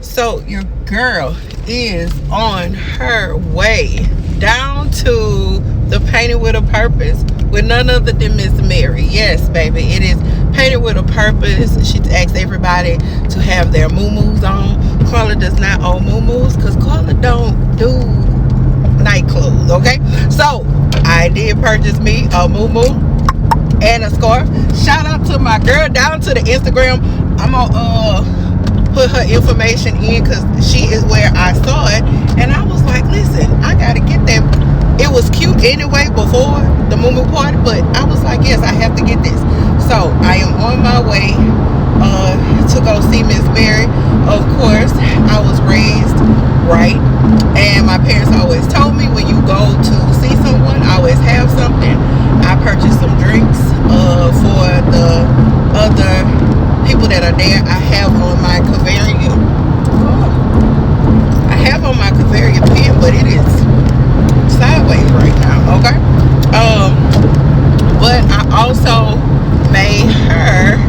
So your girl is on her way down to the Painted with a Purpose with none other than Miss Mary. Yes, baby, it is Painted with a Purpose. She asks everybody to have their moo-moos on. Carla does not own moo-moos because Carla don't do night clothes, okay? So I did purchase me a moo-moo and a scarf. Shout out to my girl down to the Instagram. I'm gonna put her information in because she is where I saw it, and I was like, listen, I gotta get that. It was cute anyway before the moo party, but I was like, yes, I have to get this. So I am on my way to go see Miss Mary. Of course, I was raised right, and my parents always told me when you go to see someone, always have something. I purchased some drinks for the other people that are there. I have on my Cavaria. I have on my Cavaria pen, but it is sideways right now. Okay. But I also made her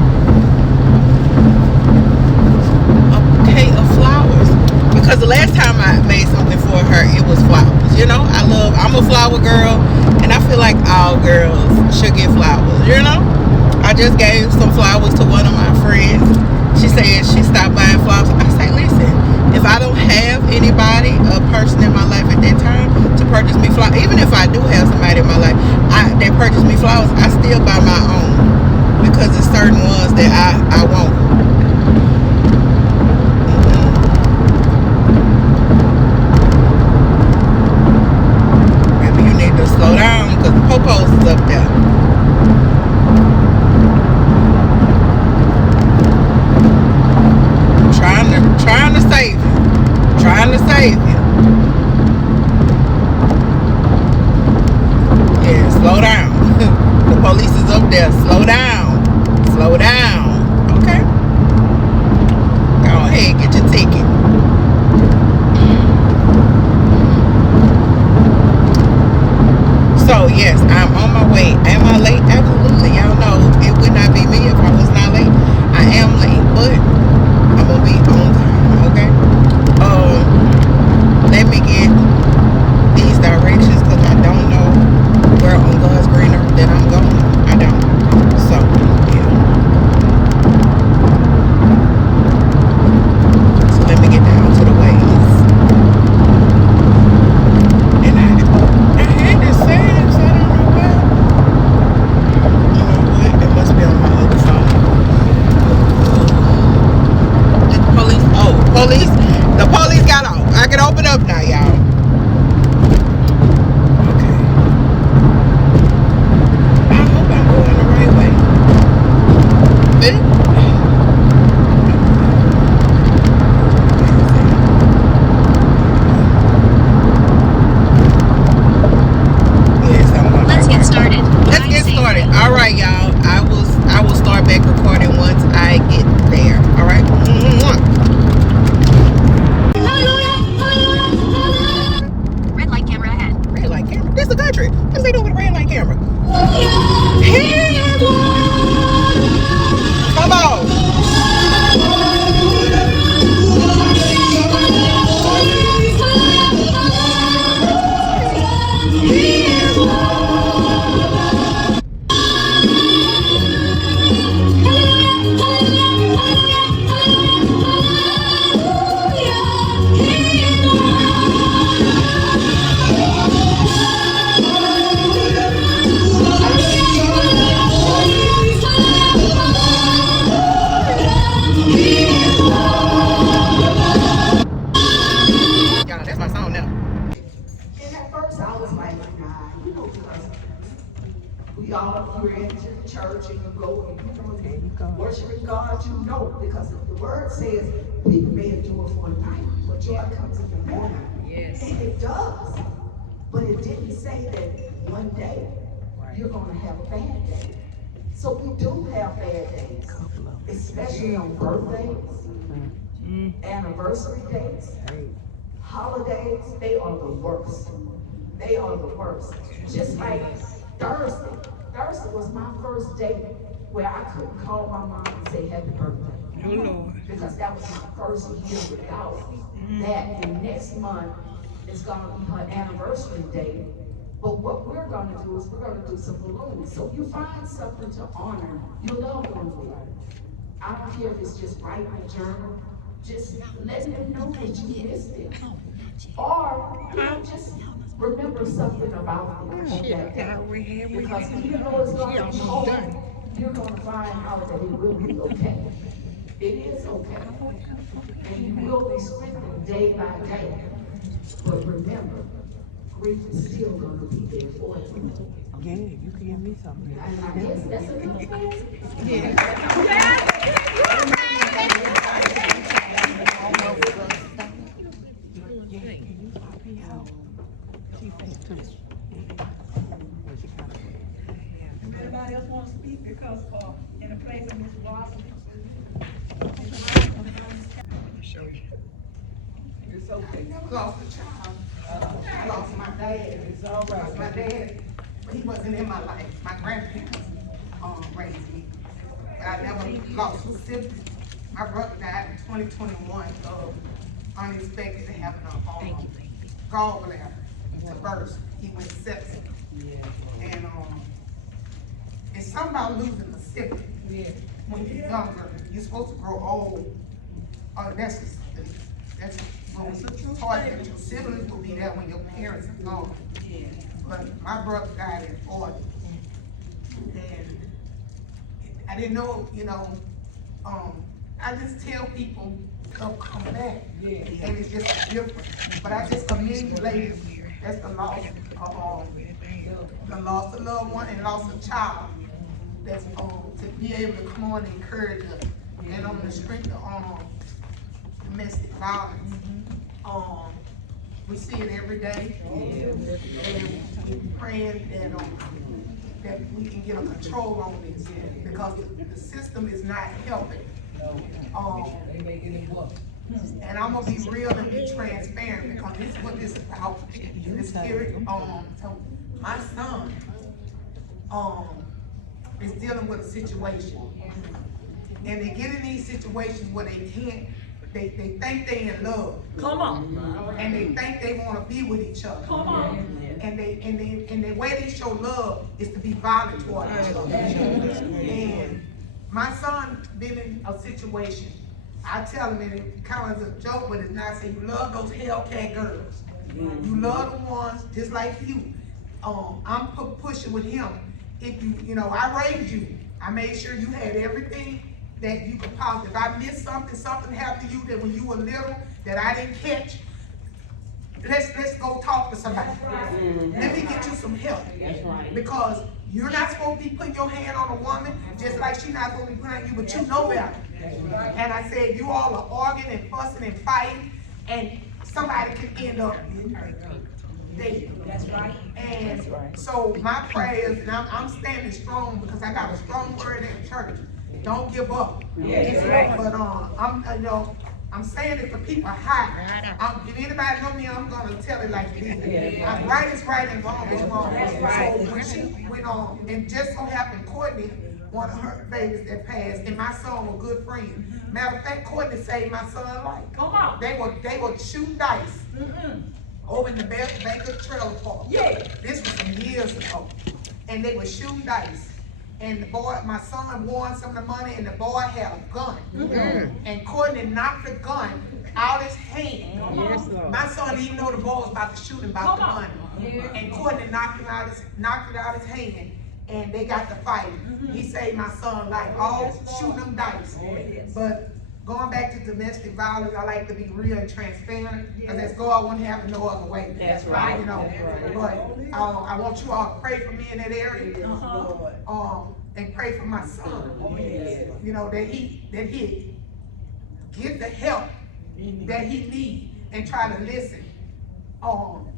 a bouquet of flowers because the last time I made something for her, it was flowers. You know, I'm a flower girl, and I feel like all girls should get flowers. You know. I just gave some flowers to one of my friends. She said she stopped buying flowers. I say, listen, if I don't have anybody, a person in my life at that time to purchase me flowers, even if I do have somebody in my life that purchase me flowers, I still buy my own because there's certain ones that I want. Maybe you need to slow down because the popos is up there. Trying to save you. Trying to save you. Yeah, slow down. The police is up there. Slow down. Slow down. Okay. Go ahead, get your ticket. So yes, I'm on my way. Am I late? Absolutely. Y'all know it would not be me if I was not late. I am late, but I'm gonna be on time. Okay. Let me get these directions because I don't know where on God's green earth that I'm going. I don't. So yeah. So let me get down to the ways. And I had this saved, so I don't know why. You know what? It must be on my other phone. Did the police? Oh, police! The police got off. I can open up now, y'all. Okay. I hope I'm going the right way. Yes, I'm going. Let's get started. Let's get started. All right, y'all. I will start back recording once I get there. All right. Red light camera ahead. Red light camera? This is the country. What's they doing with a red light camera? Come on. We all, you're into the church and you go and you know, worshiping God, you know, because the word says people may endure for a night, but joy comes in the morning. Yes. And it does. But it didn't say that one day you're going to have a bad day. So we do have bad days, especially on birthdays, anniversary days, holidays. They are the worst. They are the worst. Just like Thursday. Thursday was my first day where I couldn't call my mom and say happy birthday. Oh, Lord. Because that was my first year without that. And next month is gonna be her anniversary day. But what we're gonna do is we're gonna do some balloons. So you find something to honor your loved one with. I don't care if it's just writing a journal, just letting them know that you miss them. Or, just remember something about them on that day. Because even though it's going to be hard, you're going to find out that it will be okay. It is okay. And you will be strengthened day by day. But remember, grief is still going to be there for you. Yeah, you can give me something. And I guess that's a good thing. Anybody else want to speak? Because in the place of Ms. Watson. It's okay. I lost a child. I lost my dad. It's all right. My dad, he wasn't in my life. My grandparents raised me. But I never lost a sibling. My brother died in 2021 of unexpected having a gallbladder to burst. He went septic. And it's something about losing a sibling. When you're younger, you're supposed to grow old. That's hard that your siblings will be there when your parents are gone. But my brother died at 40. And I didn't know, I just tell people, come back. And it's just different. But I just commend you ladies. That's the loss of loved one and loss of child. That's to be able to come on and encourage us. And on the strength of domestic violence. We see it every day. And praying that we can get a control on this because the system is not helping. And I'm gonna be real and be transparent because this is what this is about. This spirit, so my son is dealing with a situation. And they get in these situations where they can't, they think they in love. Come on. And they think they want to be with each other. Come on. And the way they show love is to be violent toward each other. And my son been in a situation. I tell him, and it kind of as a joke, but it's not. I say, you love those Hellcat girls. You love the ones just like you. I'm pushing with him. If I raised you. I made sure you had everything that you could possibly. If I missed something happened to you that when you were little that I didn't catch, let's go talk to somebody. Let me get you some help. Because you're not supposed to be putting your hand on a woman just like she's not supposed to be putting on you, but you know better. And I said, you all are arguing and fussing and fighting, and somebody can end up dead. That's right. And so my prayers, and I'm standing strong because I got a strong word in the church. Don't give up. But I'm saying it for people high. If anybody know me, I'm gonna tell it like it is. Right is right and wrong is wrong. So when she went on, and just so happened Courtney, one of her babies that passed, and my son were good friends. Matter of fact, Courtney saved my son's life. Come on. They were shooting dice over in the Baker Trailer Park. This was some years ago. And they were shooting dice. And the boy, my son won some of the money, and the boy had a gun. And Courtney knocked the gun out his hand. My son didn't even know the boy was about to shoot him about the money. And Courtney knocked it out his hand, and they got to fight. He saved my son's life, all shooting them dice. But going back to domestic violence, I like to be real and transparent, because as God wouldn't have it no other way. That's right. But I want you all to pray for me in that area, and pray for my son. That he get the help that he needs and try to listen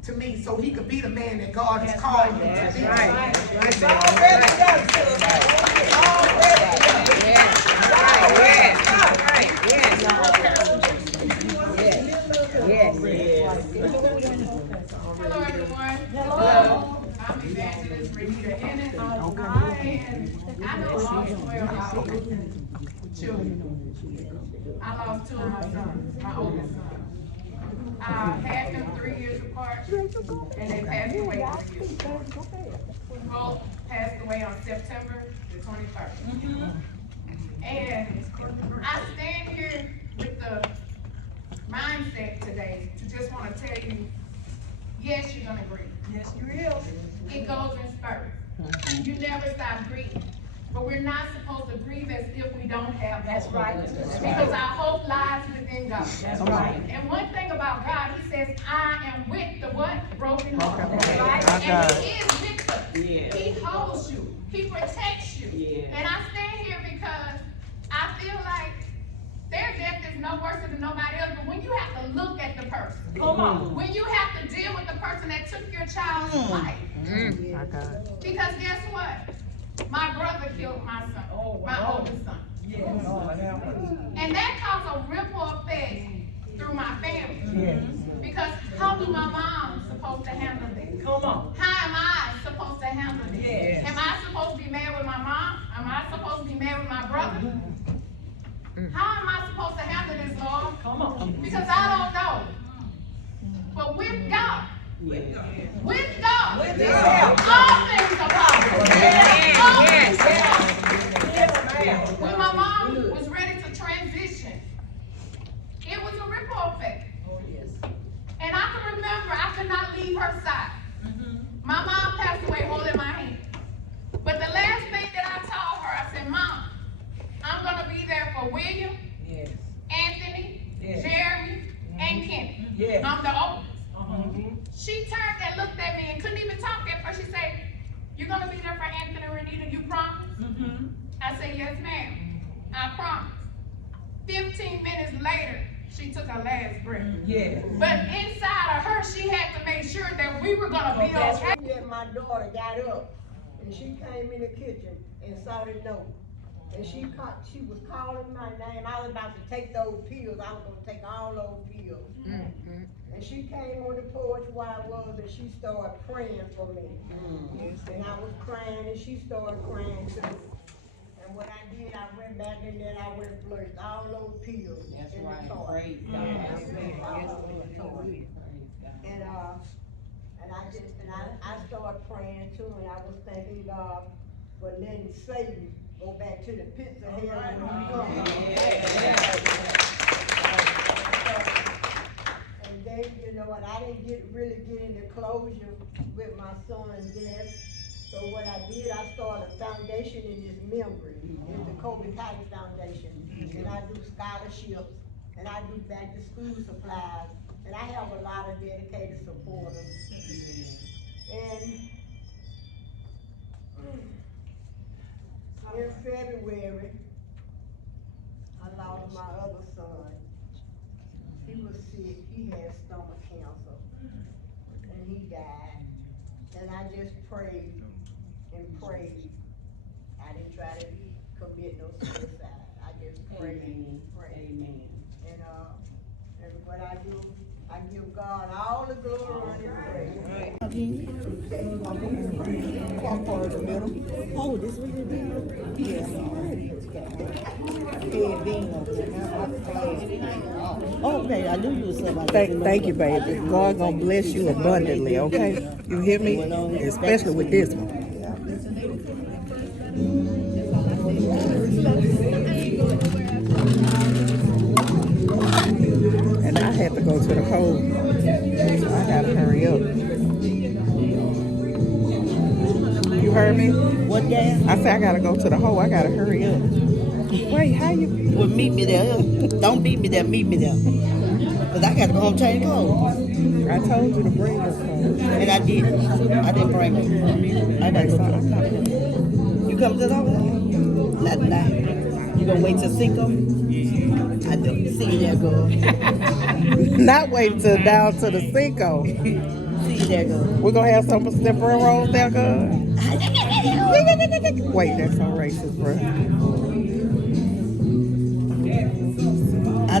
to me so he could be the man that God has called him to be. It's already done. Hello everyone. Hello. I'm Evangelist Renita Ennis. I know all 12 y'all children. I lost two of my sons, my oldest son. I had them 3 years apart, and they passed away 3 years apart. Both passed away on September the 21st. And I stand here with the mindset today to just want to tell you, yes, you're gonna grieve. Yes, you will. It goes in spurts. You never stop grieving. But we're not supposed to grieve as if we don't have hope. That's right. Because our hope lies within God. That's right. And one thing about God, he says, I am with the what? Broken heart. That's right. And he is with us. Yeah. He holds you. He protects you. Yeah. And I stand here because I feel like their death is no worse than nobody else, but when you have to look at the person, Come on. when you have to deal with the person that took your child's life, My God. because guess what? My brother killed my son, my oldest son. Yes. And that caused a ripple effect through my family. Yes. Because how do my mom supposed to handle this? Come on. How am I supposed to handle this? Yes. Am I supposed to be mad with my mom? Am I supposed to be mad with my brother? How am I supposed to handle this, Lord? Come on. Because I don't know. But with God, with God, With God. all things are possible. Yes. All Yes. things are possible. Yes. When my mom was ready to transition, it was a ripple effect. Oh, yes. And I can remember I could not leave her side. My mom passed away holding my hand. But the last thing that I told her, I said, Mom, I'm going to be there for William, Yes. Anthony, Yes. Jeremy, and Kenny. Yes. I'm the oldest. Uh-huh. She turned and looked at me and couldn't even talk at first. She said, you're going to be there for Anthony and Renita, you promise? Mm-hmm. I said, yes, ma'am. I promise. 15 minutes later, she took her last breath. Yes. But inside of her, she had to make sure that we were going to be That's okay. Then my daughter got up and she came in the kitchen and saw the note. And she was calling my name. I was about to take those pills. I was gonna take all those pills. And she came on the porch where I was and she started praying for me. And I was crying and she started crying too. And what I did, I went back in there and I went and flushed all those pills That's in right. the toilet. Praise God. I flushed all those in the toilet. And I started praying too, and I was thanking God for letting Satan go back to the pits of hell when he And then, you know, and I didn't really get into closure with my son's death. So what I did, I started a foundation in his memory. It's the Kobe Cotton Foundation. And I do scholarships, and I do back to school supplies. And I have a lot of dedicated supporters. And in February, I lost my other son. He was sick, he had stomach cancer, and he died. And I just prayed and prayed. I didn't try to commit no suicide. I just prayed and prayed. Amen. And what I do, I give God all the glory and praise. Oh, this what you did? Yes. Okay, I knew you was somebody. Thank you, baby. God gonna bless you abundantly, okay? You hear me? Especially with this one. And I have to go to the hole, so I gotta hurry up. You heard me? What gas? I said I gotta go to the hole. I gotta hurry up. Wait, how you? Well, meet me there. Don't beat me there, meet me there. Cause I gotta go home and change clothes. I told you to bring your phone. And I didn't. I didn't bring it. I gotta go. I'm not gonna. You come to the home? Not tonight. You gonna wait till Cinco? I do. See you there, girl. Not wait till down to the Cinco. See you there, girl. We're gonna have some slippery rolls there, girl. Wait, that's so racist, bro. I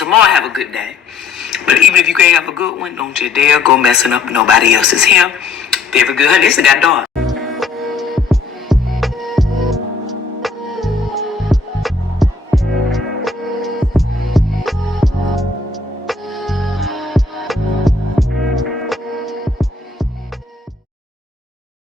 tomorrow have a good day. But even if you can't have a good one, don't you dare go messing up nobody else's hair. Very good, honey. This got dark.